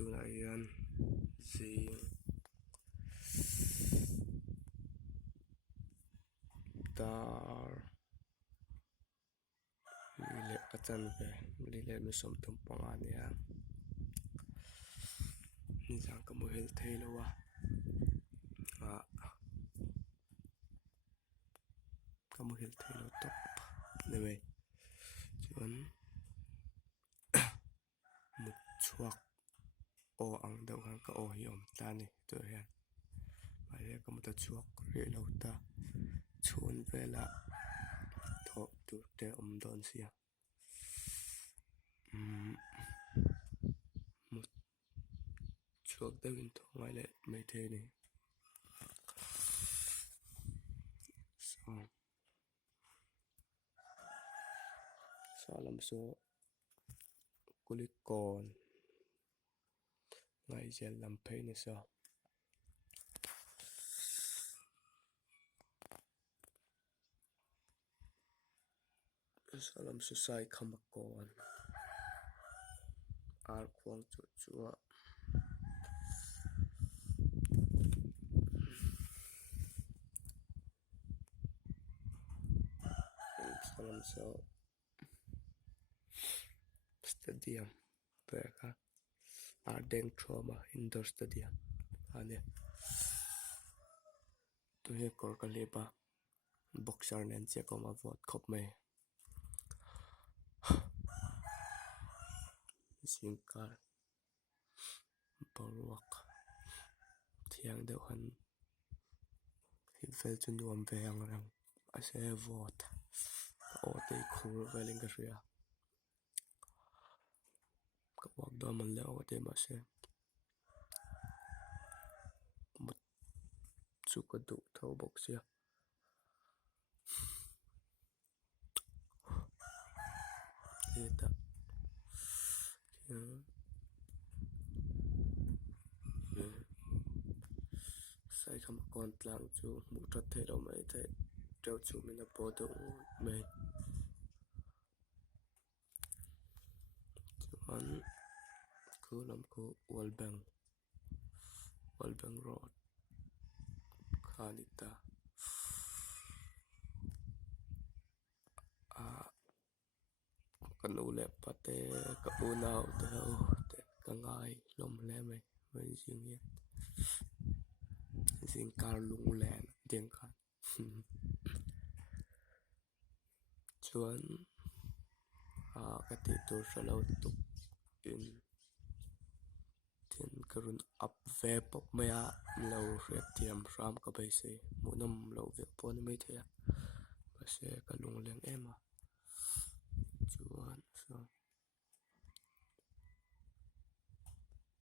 tunah hian zing dar lile atan ve lile mi som tum panga nia ni jang ka mu hel theilowa ka mu hel theilo top newe chuan mut chuak o ang deuh han ka o hi om tlani tu hian mai ka mu ta chuak ri lo ta chhun vela tho tu te om don sia mut chuak deuhin tho ngai le mai the ni so salam so kulikon ngai zel lam phei ni so salam so sai khamakon ar khuang chu chuwa salam so stadium peka Ardeng Trauma Indoor Stadium ane tu he kor ka leba boxer nen che ko ma vot khop mai singkar borwak thiang deuh han himfel chu nuam ve ang rang ase vot o te khur veling ka ria ka wak do man le o te ma se mut chu ka du tho boxia eta sai kham kon tlang chu mu that the lo mai the treu chu mina po do mai chuan kulam ko World Bank Road khanita kanu le pate ka unau te ho te kangai lom le mai mai jing ye jing kar lung len ding khan chuan ka ti tur salo tuk in tin karun up ve pop maya lo riat tiam ram ka bai se munam lo ve pon mai thaya ba se ka lung leng ema